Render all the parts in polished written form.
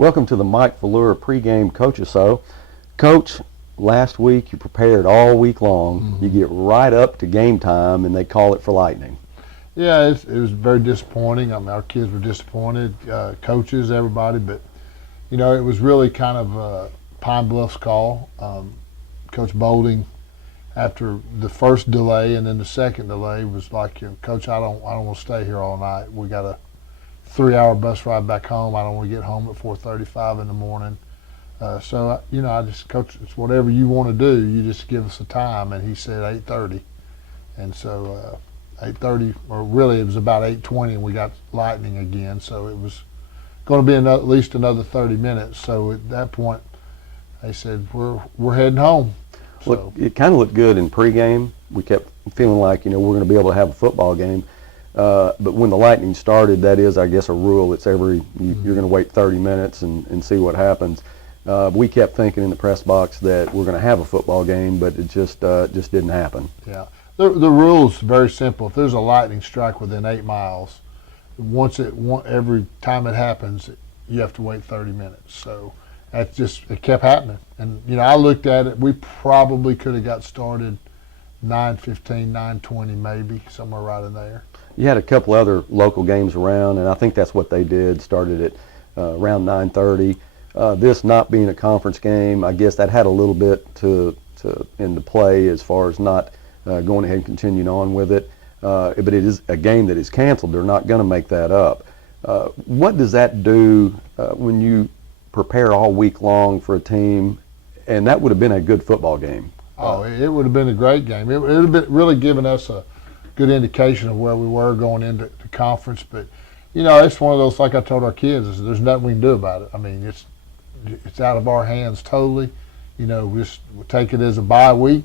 Welcome to the Mike Valura pregame Coaches Show. Coach, last week you prepared all week long. Mm-hmm. You get right up to game time and they call it for lightning. Yeah, it was very disappointing. I mean, our kids were disappointed, coaches, everybody, but, you know, it was really kind of Pine Bluff's call. Coach Bolding, after the first delay and then the second delay, was like, Coach, I don't want to stay here all night. We got a 3-hour bus ride back home. I don't want to get home at 4:35 in the morning. So, I just, Coach, it's whatever you want to do. You just give us a time. And he said 8:30. And so 8:30, or really it was about 8:20, and we got lightning again. So it was going to be at least another 30 minutes. So at that point, they said, we're heading home. So, Look, it kind of looked good in pregame. We kept feeling like, we're going to be able to have a football game. But when the lightning started, that is, I guess, a rule. It's you're going to wait 30 minutes and see what happens. We kept thinking in the press box that we're going to have a football game, but it just didn't happen. Yeah. The rule's very simple. If there's a lightning strike within 8 miles, every time it happens, you have to wait 30 minutes. So it kept happening. And, I looked at it. We probably could have got started 9:15, 9:20 maybe, somewhere right in there. You had a couple other local games around, and I think that's what they did, started at around 9:30. This not being a conference game, I guess that had a little bit into play as far as not going ahead and continuing on with it. But it is a game that is canceled. They're not going to make that up. What does that do when you prepare all week long for a team, and that would have been a good football game? Oh, it would have been a great game. It would have really given us a good indication of where we were going into the conference. But, it's one of those, like I told our kids, there's nothing we can do about it. I mean, it's out of our hands totally. We take it as a bye week.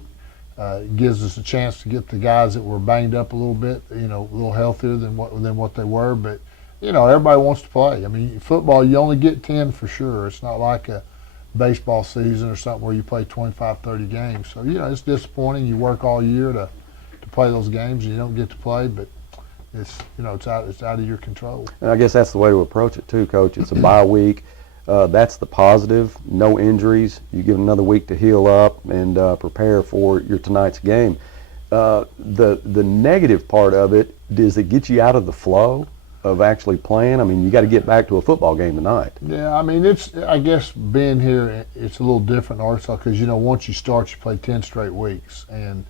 It gives us a chance to get the guys that were banged up a little bit, a little healthier than what they were. But, everybody wants to play. I mean, football, you only get 10 for sure. It's not like a baseball season or something where you play 25, 30 games. So, it's disappointing. You work all year to play those games and you don't get to play, but it's out of your control. And I guess that's the way to approach it too, Coach. It's a bye week. That's the positive. No injuries. You give another week to heal up and prepare for your tonight's game. The negative part of it, does it get you out of the flow of actually playing? I mean, you got to get back to a football game tonight. Yeah, I mean, I guess being here, it's a little different in Arkansas because, once you start, you play 10 straight weeks. And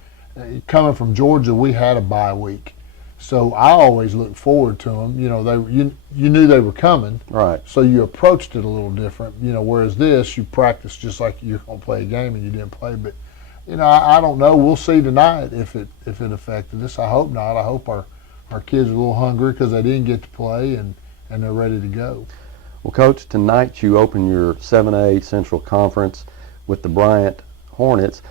coming from Georgia, we had a bye week. So I always looked forward to them. You knew they were coming. Right. So you approached it a little different. Whereas this, you practiced just like you're going to play a game and you didn't play. But, I don't know. We'll see tonight if it affected us. I hope not. I hope our kids are a little hungry because they didn't get to play and they're ready to go. Well, Coach, tonight you open your 7A Central Conference with the Bryant Hornets.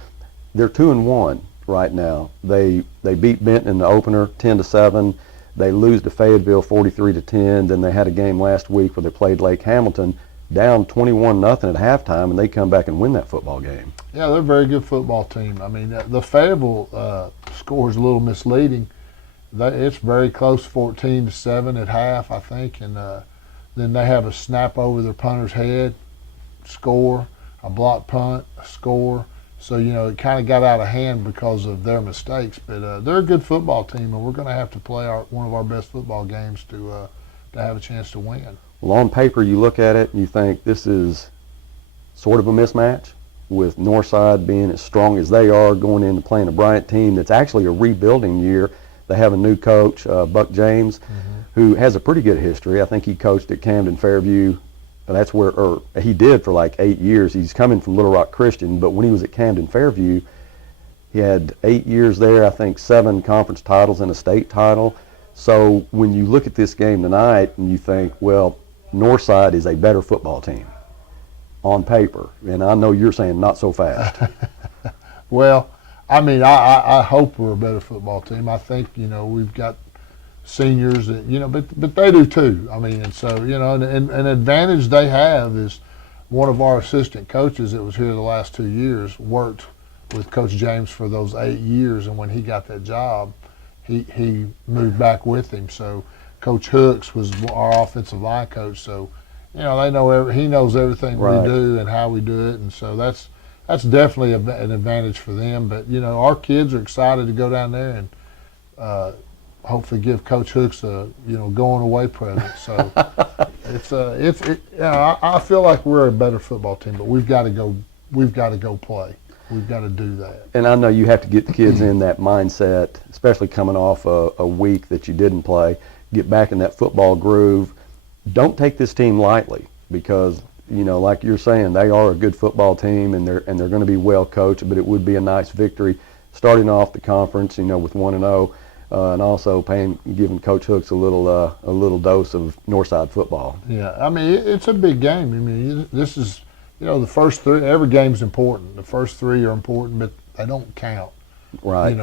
They're 2-1 right now. They beat Benton in the opener 10-7. They lose to Fayetteville 43-10. Then they had a game last week where they played Lake Hamilton down 21-0 at halftime, and they come back and win that football game. Yeah, they're a very good football team. I mean, the Fayetteville score is a little misleading. It's very close, 14-7 at half, I think, and then they have a snap over their punter's head, score, a block punt, a score. So, it kind of got out of hand because of their mistakes. But they're a good football team, and we're going to have to play one of our best football games to have a chance to win. Well, on paper, you look at it and you think this is sort of a mismatch, with Northside being as strong as they are going into playing a Bryant team that's actually a rebuilding year. They have a new coach, Buck James, who has a pretty good history. I think he coached at Camden Fairview. That's or he did for like 8 years. He's coming from Little Rock Christian, but when he was at Camden Fairview, he had 8 years there, I think 7 conference titles and a state title. So when you look at this game tonight and you think, well, Northside is a better football team on paper, and I know you're saying not so fast. Well, I mean, I hope we're a better football team. I think, we've got seniors that, but they do too. I mean, and so, and an advantage they have is one of our assistant coaches that was here the last 2 years worked with Coach James for those 8 years, and when he got that job, he moved back with him. So Coach Hooks was our offensive line coach, so You know, they know he knows everything Right. we do and how we do it, and so that's definitely an advantage for them. But you know, our kids are excited to go down there and hopefully give Coach Hooks a going away present. So I feel like we're a better football team, but we've got to go. We've got to go play. We've got to do that. And I know you have to get the kids in that mindset, especially coming off a week that you didn't play. Get back in that football groove. Don't take this team lightly because, like you're saying, they are a good football team and they're going to be well coached. But it would be a nice victory starting off the conference, with 1-0, and also giving Coach Hooks a little dose of Northside football. Yeah, I mean it's a big game. I mean this is. The first three, every game's important. The first three are important, but they don't count. Right.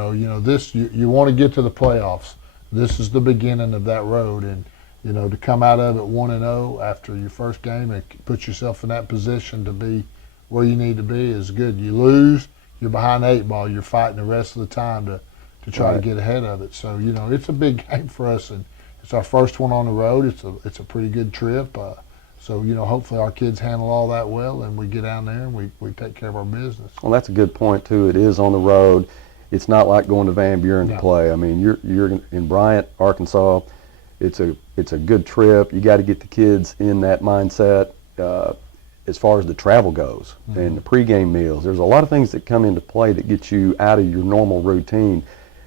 This you want to get to the playoffs. This is the beginning of that road, and to come out of it 1-0 after your first game and put yourself in that position to be where you need to be is good. You lose, you're behind the 8 ball. You're fighting the rest of the time to try to get ahead of it. So it's a big game for us, and it's our first one on the road. It's a pretty good trip. So, hopefully our kids handle all that well and we get down there and we take care of our business. Well, that's a good point, too. It is on the road. It's not like going to Van Buren to play. I mean, you're in Bryant, Arkansas. It's a good trip. You got to get the kids in that mindset as far as the travel goes and the pregame meals. There's a lot of things that come into play that get you out of your normal routine,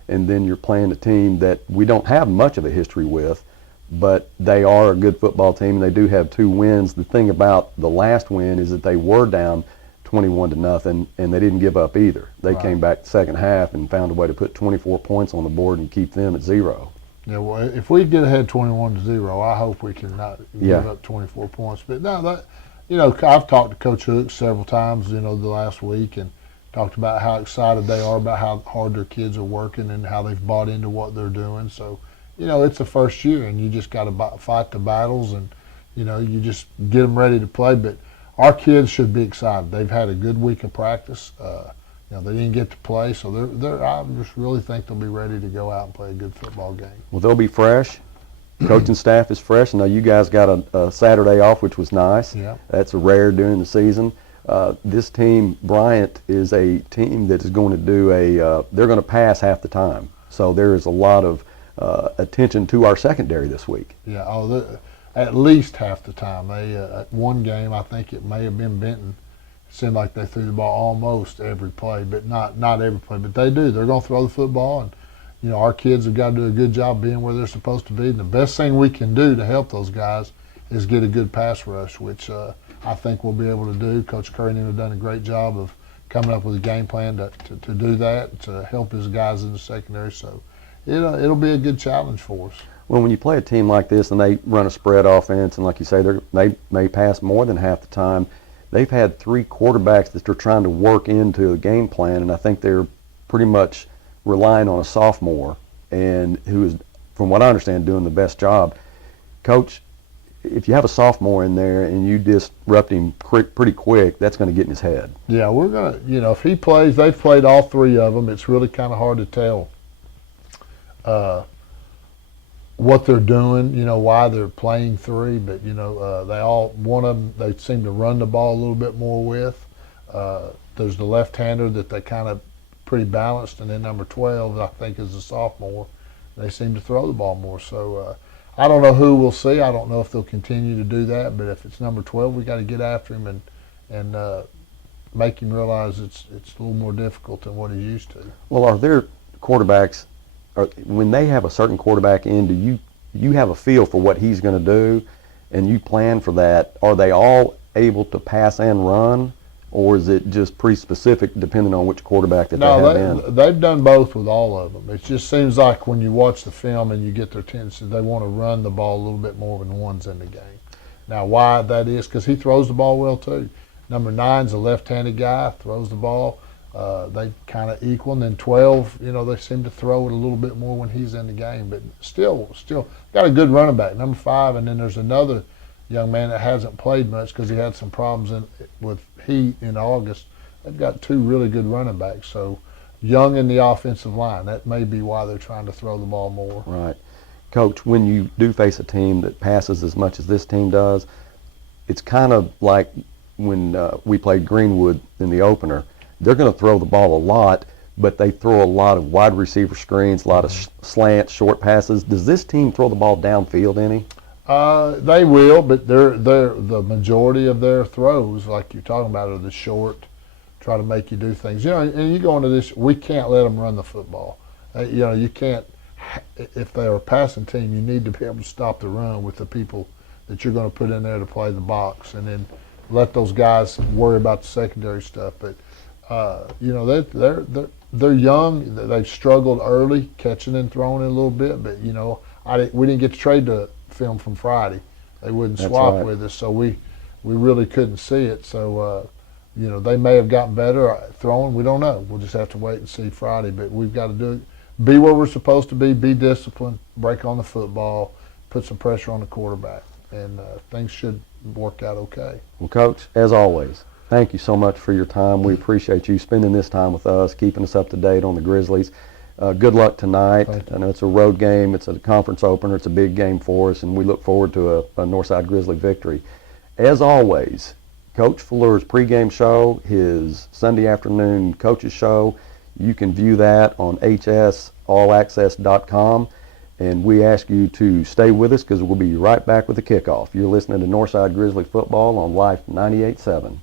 and then you're playing a team that we don't have much of a history with. But they are a good football team, and they do have 2 wins. The thing about the last win is that they were down 21-0, and they didn't give up either. They came back the second half and found a way to put 24 points on the board and keep them at 0. Yeah, well, if we get ahead 21-0, I hope we can not give up 24 points. But no, I've talked to Coach Hooks several times, the last week, and talked about how excited they are about how hard their kids are working and how they've bought into what they're doing. So. It's the first year, and you just got to fight the battles, and you just get them ready to play. But our kids should be excited. They've had a good week of practice. They didn't get to play, so I just really think they'll be ready to go out and play a good football game. Well, they'll be fresh. Coaching staff is fresh. I know you guys got a Saturday off, which was nice. Yeah. That's rare during the season. This team, Bryant, is a team that is going to do they're going to pass half the time. So there is a lot of attention to our secondary this week. Yeah, at least half the time. They at one game, I think it may have been Benton. It seemed like they threw the ball almost every play, but not every play. But they do. They're going to throw the football, and our kids have got to do a good job being where they're supposed to be. And the best thing we can do to help those guys is get a good pass rush, which I think we'll be able to do. Coach Curry and him have done a great job of coming up with a game plan to do that, to help his guys in the secondary. So. It'll be a good challenge for us. Well, when you play a team like this and they run a spread offense, and like you say, they may pass more than half the time, they've had 3 quarterbacks that they're trying to work into the game plan, and I think they're pretty much relying on a sophomore, and who is, from what I understand, doing the best job. Coach, if you have a sophomore in there and you disrupt him pretty quick, that's going to get in his head. Yeah, we're going to, if he plays, they've played all 3 of them. It's really kind of hard to tell. What they're doing, why they're playing 3, but one of them they seem to run the ball a little bit more with. There's the left-hander that they kind of pretty balanced, and then number 12 I think is a sophomore. They seem to throw the ball more. So I don't know who we'll see. I don't know if they'll continue to do that, but if it's number 12, we got to get after him and make him realize it's a little more difficult than what he's used to. Well, are there quarterbacks? When they have a certain quarterback in, do you have a feel for what he's going to do, and you plan for that? Are they all able to pass and run, or is it just pretty specific depending on which quarterback that they have in? They've done both with all of them. It just seems like when you watch the film and you get their tendency, they want to run the ball a little bit more when one's in the game. Now, why that is, because he throws the ball well too. Number 9's a left-handed guy, throws the ball. They kind of equal, and then 12, they seem to throw it a little bit more when he's in the game. But still got a good running back, number 5, and then there's another young man that hasn't played much because he had some problems with heat in August. They've got 2 really good running backs. So young in the offensive line, that may be why they're trying to throw the ball more. Right. Coach, when you do face a team that passes as much as this team does, it's kind of like when we played Greenwood in the opener. They're going to throw the ball a lot, but they throw a lot of wide receiver screens, a lot of slants, short passes. Does this team throw the ball downfield any? They will, but the majority of their throws, like you're talking about, are the short, try to make you do things. You know, and you go into this, we can't let them run the football. You know, you can't. If they're a passing team, you need to be able to stop the run with the people that you're going to put in there to play the box, and then let those guys worry about the secondary stuff. But you know, they're young. They've struggled early, catching and throwing it a little bit. But you know, we didn't get to trade the film from Friday. They wouldn't swap with us, so we really couldn't see it. So you know, they may have gotten better throwing. We don't know. We'll just have to wait and see Friday. But we've got to do it. Be where we're supposed to be disciplined, break on the football, put some pressure on the quarterback, and things should work out okay. Well, Coach, as always, thank you so much for your time. We appreciate you spending this time with us, keeping us up to date on the Grizzlies. Good luck tonight. I know it's a road game. It's a conference opener. It's a big game for us, and we look forward to a Northside Grizzly victory. As always, Coach Fuller's pregame show, his Sunday afternoon coaches show, you can view that on hsallaccess.com, and we ask you to stay with us because we'll be right back with the kickoff. You're listening to Northside Grizzly Football on Life 98.7.